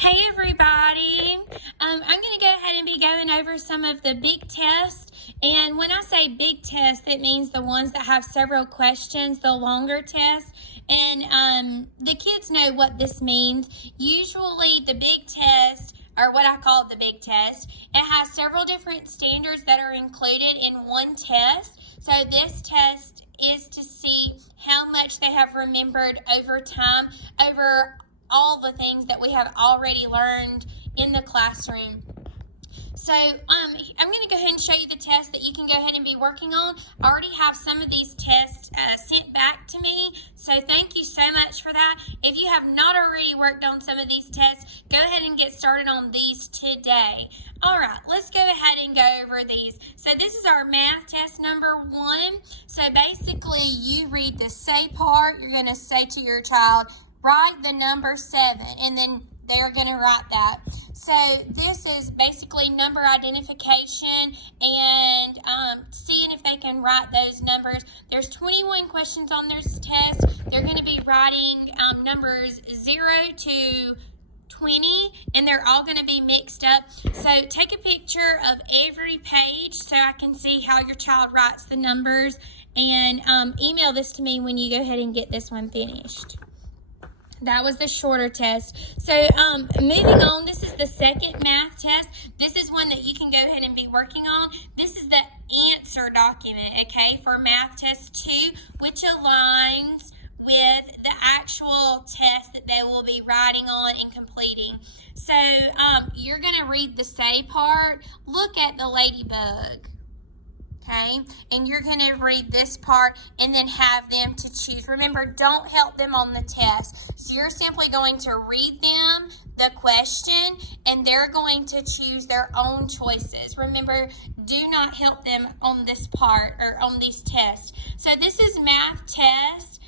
Hey everybody, I'm going to go ahead and be going over some of the big tests, and when I say big tests, it means the ones that have several questions, the longer tests, and the kids know what this means. Usually the big test, or what I call the big test, it has several different standards that are included in one test. So this test is to see how much they have remembered over time, over all the things that we have already learned in the classroom. So I'm going to go ahead and show you the test that you can go ahead and be working on. I already have some of these tests sent back to me, so thank you so much for that. If you have not already worked on some of these tests, go ahead and get started on these today. All right, let's go ahead and go over these. So this is our math test number 1. So basically, you read the say part. You're going to say to your child, write the number 7, and then they're going to write that. So this is basically number identification and seeing if they can write those numbers. There's 21 questions on this test. They're going to be writing numbers 0 to 20, and they're all going to be mixed up. So take a picture of every page so I can see how your child writes the numbers, and email this to me when you go ahead and get this one finished. That was the shorter test. So moving on, this is the second math test. This is one that you can go ahead and be working on. This is the answer document, okay, for math test 2, which aligns with the actual test that they will be writing on and completing. So you're going to read the say part. Look at the ladybug. Okay, and you're going to read this part and then have them to choose. Remember, don't help them on the test. So you're simply going to read them the question, and they're going to choose their own choices. Remember, do not help them on this part or on these tests. So this is math test,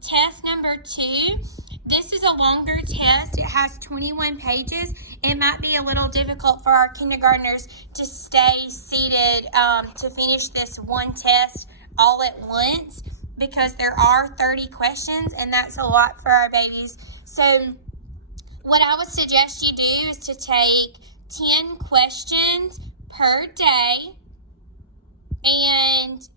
test number 2. This is a longer test. It has 21 pages. It might be a little difficult for our kindergartners to stay seated to finish this one test all at once because there are 30 questions, and that's a lot for our babies. So what I would suggest you do is to take 10 questions per day, and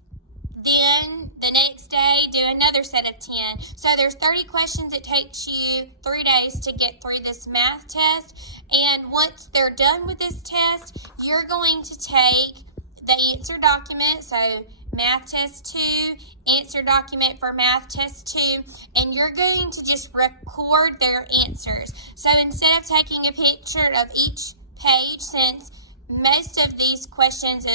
then the next day, do another set of 10. So there's 30 questions. It takes you 3 days to get through this math test. And once they're done with this test, you're going to take the answer document. So math test 2, answer document for math test 2, and you're going to just record their answers. So instead of taking a picture of each page, since most of these questions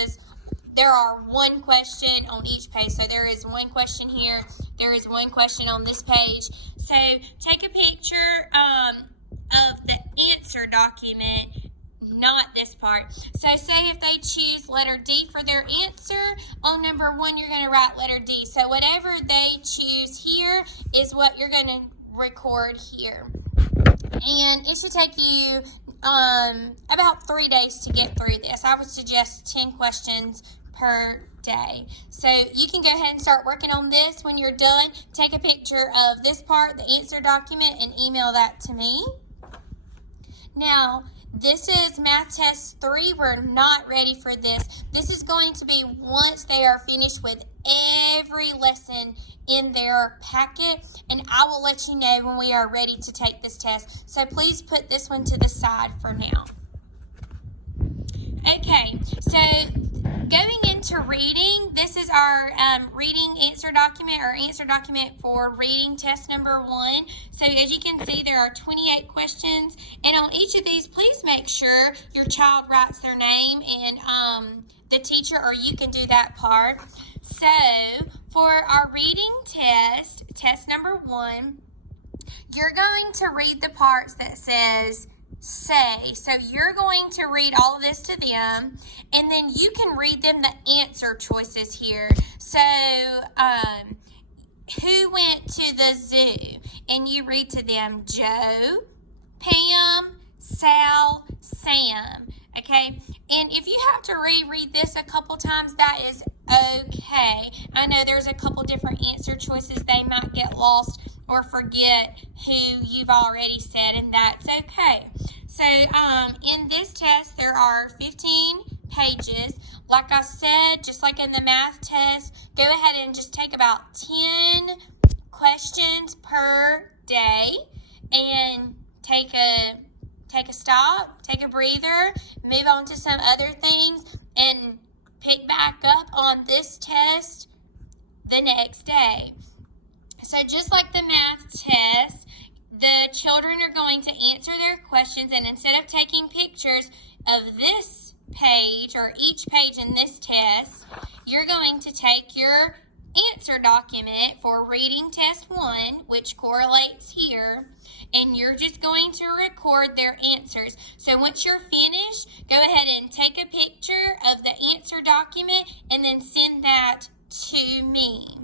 there are one question on each page. So there is one question here. There is one question on this page. So take a picture of the answer document, not this part. So say if they choose letter D for their answer, on number 1, you're going to write letter D. So whatever they choose here is what you're going to record here. And it should take you about 3 days to get through this. I would suggest 10 questions per day. So you can go ahead and start working on this. When you're done, take a picture of this part, the answer document, and email that to me. Now, this is math test 3. We're not ready for this. This is going to be once they are finished with every lesson in their packet, and I will let you know when we are ready to take this test. So please put this one to the side for now. Okay, so going into reading, this is our reading answer document, or answer document for reading test number 1. So as you can see, there are 28 questions, and on each of these, please make sure your child writes their name and the teacher, or you can do that part. So for our reading test, test number 1, you're going to read the parts that says say. So you're going to read all of this to them, and then you can read them the answer choices here. So who went to the zoo? And you read to them Joe, Pam, Sal, Sam. Okay, and if you have to reread this a couple times, that is okay. I know there's a couple different answer choices. They might get lost or forget who you've already said, and that's okay. in this test, there are 15 pages. Like I said, just like in the math test, go ahead and just take about 10 questions per day and take a stop, take a breather, move on to some other things, and pick back up on this test the next day. So just like the math test, the children are going to answer their questions, and instead of taking pictures of this page or each page in this test, you're going to take your answer document for reading test 1, which correlates here, and you're just going to record their answers. So once you're finished, go ahead and take a picture of the answer document and then send that to me.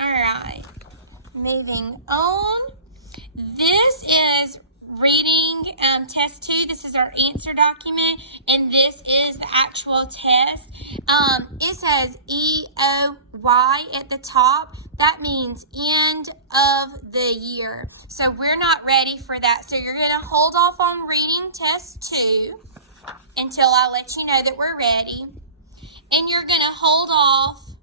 All right, moving on. This is reading test 2. This is our answer document, and this is the actual test. It says EOY at the top. That means end of the year. So we're not ready for that. So you're going to hold off on reading test 2 until I let you know that we're ready. And you're going to hold off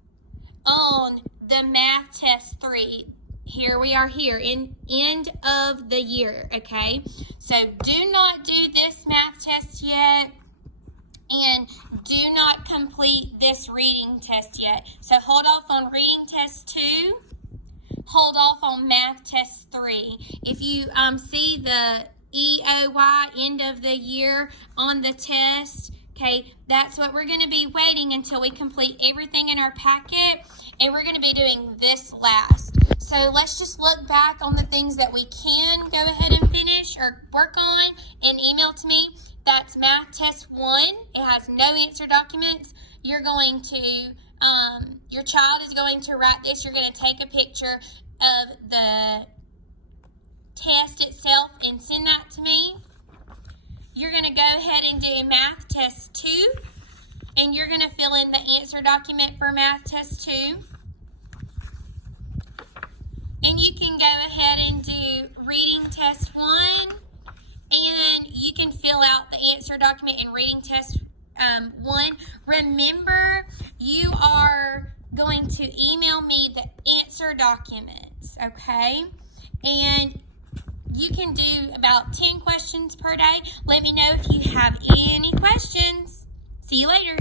on the math test 3. Here we are here in end of the year, okay? So do not do this math test yet, and do not complete this reading test yet. So hold off on reading test 2, hold off on math test 3. If you see the EOY, end of the year, on the test, okay, that's what we're going to be waiting until we complete everything in our packet, and we're going to be doing this last. So let's just look back on the things that we can go ahead and finish or work on and email to me. That's math test 1. It has no answer documents. You're going to, your child is going to write this. You're going to take a picture of the test itself and send that to me. You're going to go ahead and do math test 2, and you're going to fill in the answer document for math test 2. And you can go ahead and do reading test 1, and you can fill out the answer document in reading test 1. Remember, you are going to email me the answer documents, okay? And you can do about 10 questions per day. Let me know if you have any questions. See you later.